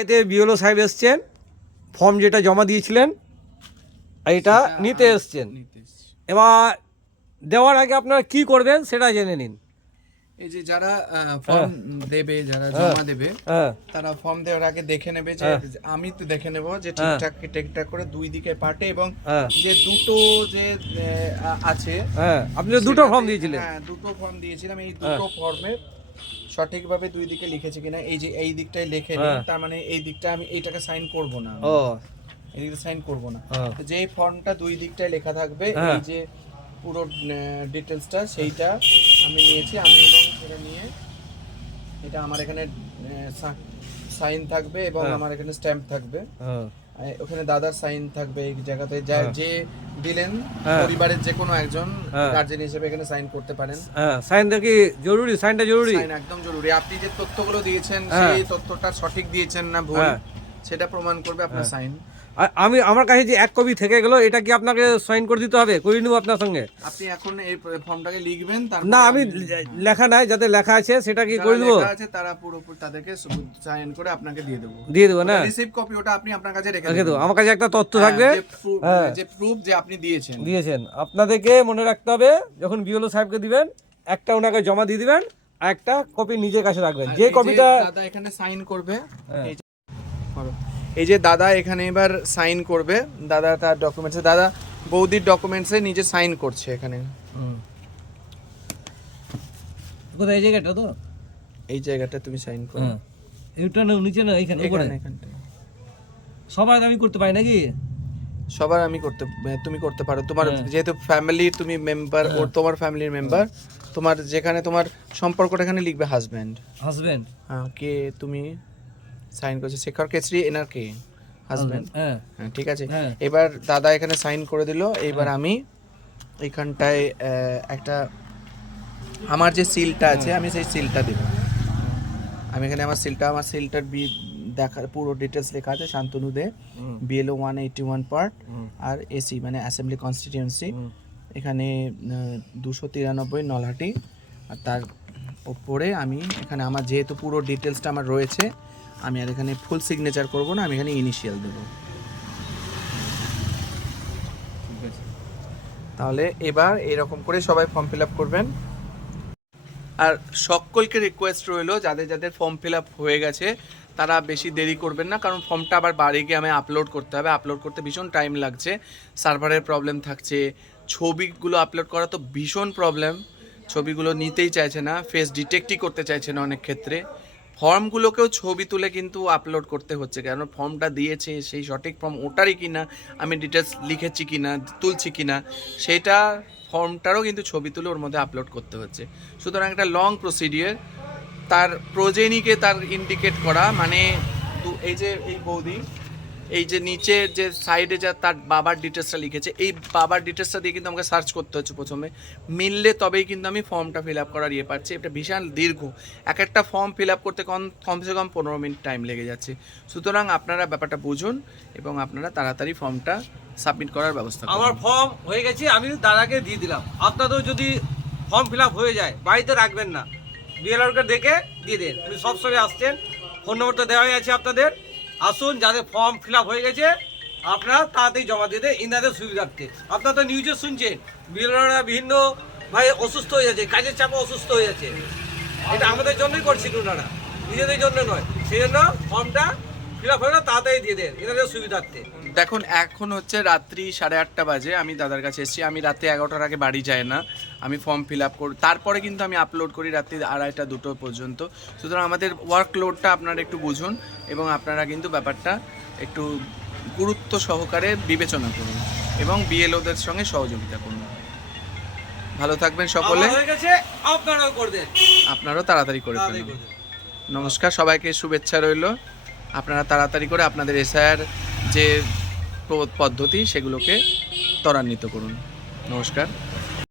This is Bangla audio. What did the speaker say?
এতে বিওলো সাহেব এসছেন ফর্ম যেটা জমা দিয়েছিলেন এটা নিতে এসছেন। এবার দেওয়ার আগে আপনারা কি করবেন সেটা জেনে নিন। এই যে যারা ফর্ম দেবে যারা জমা দেবে হ্যাঁ। তারা ফর্ম দেওয়ার আগে দেখে নেবে যে হ্যাঁ। আমি তো দেখে নেব যে ঠিকঠাক ঠিকঠাক করে দুই দিকে পাটে এবং হ্যাঁ। যে দুটো যে আছে হ্যাঁ। আপনি দুটো ফর্ম দিয়েছিলেন। হ্যাঁ দুটো ফর্ম দিয়েছিলাম। এই দুটো ফর্মে সঠিকভাবে দুই দিকে লিখেছে কিনা এই যে এই দিকটাই লেখে হ্যাঁ। তার মানে এই দিকটা আমি এইটাকে সাইন করব না ও এই দিকটা সাইন করব না হ্যাঁ। যে ফর্মটা দুই দিকটায় লেখা থাকবে হ্যাঁ। এই যে পুরো ডিটেলসটা সেইটা আমি নিয়েছি আমি এবং সেটা নিয়ে এটা আমার এখানে সাইন থাকবে এবং হ্যাঁ। আমার এখানে স্ট্যাম্প থাকবে হ্যাঁ ওখানে দাদার সাইন থাকবে এই জায়গাতে যা- হ্যাঁ। যে দিলেন হ্যাঁ। পরিবারের যে কোনো একজন হ্যাঁ। গার্জেন হিসেবে এখানে সাইন করতে পারেন হ্যাঁ সাইনটা কি জরুরি সাইনটা জরুরি সাইন একদম জরুরি আপনি যে তথ্যগুলো দিয়েছেন হ্যাঁ। সেই তথ্যটা সঠিক দিয়েছেন না ভুল হ্যাঁ। সেটা প্রমাণ করবে আপনার সাইন আমি আমার কাছে যে এক কপি থেকে গেল এটা কি আপনাকে সাইন করে দিতে হবে? করে নেব আপনার সঙ্গে? আপনি এখন এই ফর্মটাকে লিখবেন না আমি লেখা নাই যাতে লেখা আছে সেটা কি করে দেবো? আছে তারা পুরোপুরি তাদেরকে সাইন করে আপনাকে দিয়ে দেবো। দিয়ে দেবো না? রিসিভ কপি ওটা আপনি আপনার কাছে রেখে রেখে দেবো। আমার কাছে একটা তথ্য থাকবে। হ্যাঁ, যে proof- হ্যাঁ। প্রুফ যে আপনি দিয়েছেন। দিয়েছেন। আপনাদেরকে মনে রাখতে হবে যখন বিওলো সাহেবকে দিবেন একটা ওনাকে জমা দিয়ে দিবেন আর একটা কপি নিজের কাছে রাখবেন। যে কপিটা দাদা এখানে সাইন করবে হ্যাঁ। এই যে- দাদা এখানে এবার সাইন করবে দাদা তার ডকুমেন্টসে দাদা বৌদির ডকুমেন্টসে নিজে সাইন করছে এখানে। কোথায় এই জায়গাটা তো? এই জায়গাটা তুমি সাইন করো। হ্যাঁ এটা না নিচে না উপরে। এখানে এখানটায় সবাই আমি করতে পারি নাকি? সবার আমি করতে তুমি করতে পারো। তোমার হ্যাঁ। যেহেতু ফ্যামিলি তুমি মেম্বার ওর তোমার ফ্যামিলির মেম্বার তোমার যেখানে তোমার সম্পর্কটা এখানে লিখবে হাজব্যান্ড হাজবেন্ড হ্যাঁ কে তুমি? সাইন করছ শেখর কেসরি এনার কে হাজব্যান্ড হ্যাঁ। হ্যাঁ ঠিক আছে। হ্যাঁ। এবার দাদা এখানে সাইন করে দিল এবার আমি এখানটায় একটা আমার যে সিলটা আছে আমি সেই সিলটা দেব। আমি এখানে আমার সিলটা আমার সিলটার বি দেখার পুরো ডিটেলস লেখা আছে Shantanu Dey BLO one eighty one part আর এসি মানে অ্যাসেম্বলি কনস্টিটিউয়েন্সি এখানে দুশো তিরানব্বই নলহাটি আর তার ওপরে আমি এখানে আমার যেহেতু পুরো ডিটেলসটা আমার রয়েছে আমি আর এখানে ফুল সিগনেচার করব না আমি এখানে ইনিশিয়াল দেবো। তাহলে এবার এরকম করে সবাই ফর্ম ফিল আপ করবেন। আর সকলকে রিকোয়েস্ট রইল যাদের যাদের ফর্ম ফিল আপ হয়ে গেছে তারা বেশি দেরি করবেন না কারণ ফর্মটা আবার বাড়ি গিয়ে আমি আপলোড করতে হবে। আপলোড করতে ভীষণ টাইম লাগছে সার্ভারের প্রবলেম থাকছে ছবিগুলো আপলোড করা তো ভীষণ প্রবলেম ছবিগুলো নিতেই চাইছে না ফেস ডিটেক্টই করতে চাইছে না অনেক ক্ষেত্রে। ফর্মগুলোকেও ছবি তুলে কিন্তু আপলোড করতে হচ্ছে কারণ ফর্মটা দিয়েছে, সেই সঠিক ফর্ম ওটারই কিনা, আমি ডিটেলস লিখেছি কিনা, তুলছি কিনা, সেটা ফর্মটারও কিন্তু ছবি তুলে ওর মধ্যে আপলোড করতে হচ্ছে। সুতরাং একটা লং প্রসিডিওর তার প্রোজেনিকে তার ইন্ডিকেট করা মানে এই যে, এই বৌদি এই যে নিচে যে সাইডে যা তার বাবার ডিটেলসটা লিখেছে, এই বাবার ডিটেলসটা দিয়ে কিন্তু আমাকে সার্চ করতে হচ্ছে প্রথমে। মিললে তবেই কিন্তু আমি ফর্মটা ফিল আপ করার ইয়ে পাচ্ছি। এটা ভীষণ দীর্ঘ। এক একটা ফর্ম ফিল আপ করতে কম কমসে কম পনেরো মিনিট টাইম লেগে যাচ্ছে। সুতরাং আপনারা ব্যাপারটা বুঝুন এবং আপনারা তাড়াতাড়ি ফর্মটা সাবমিট করার ব্যবস্থা আমার ফর্ম হয়ে গেছে, আমি দাদাকে দিয়ে দিলাম। আপনাদেরও যদি ফর্ম ফিল আপ হয়ে যায়, বাড়িতে রাখবেন না। বিএলআরকে দেখে দিয়ে দেন। উনি সবসময় আসছেন ফোন নম্বরটা দেওয়াই আছে আপনাদের। আসুন, যাদের ফর্ম ফিল হয়ে গেছে, আপনারা তাড়াতাড়ি জমা দিয়ে দেন ইন্দাদের সুবিধার্থে। আপনারা তো নিউজে শুনছেন বিএলআররা বিভিন্ন ভাই অসুস্থ হয়ে যাচ্ছে কাজের চাপে অসুস্থ হয়ে যাচ্ছে এটা আমাদের জন্যই করছিল ওনারা, নিজেদের জন্য নয়। সেই জন্য ফর্মটা ফিল আপ হয়ে তাড়াতাড়ি দিয়ে দেন এনাদের সুবিধার্থে। দেখুন এখন হচ্ছে রাত্রি সাড়ে আটটা বাজে আমি দাদার কাছে এসেছি। আমি রাতে এগারোটার আগে বাড়ি যাই না। আমি ফর্ম ফিল আপ করি তারপরে কিন্তু আমি আপলোড করি রাত্রি আড়াইটা দুটো পর্যন্ত। সুতরাং আমাদের ওয়ার্কলোডটা আপনারা একটু বুঝুন এবং আপনারা কিন্তু ব্যাপারটা একটু গুরুত্ব সহকারে বিবেচনা করুন এবং বিএলওদের সঙ্গে সহযোগিতা করুন। ভালো থাকবেন সকলে। আপনারাও করবেন আপনারাও তাড়াতাড়ি করে ফেলুন। নমস্কার সবাইকে শুভেচ্ছা রইল। আপনারা তাড়াতাড়ি করে আপনাদের এসআইআর যে পদ্ধতি সেগুলোকে ত্বরান্বিত করুন। নমস্কার।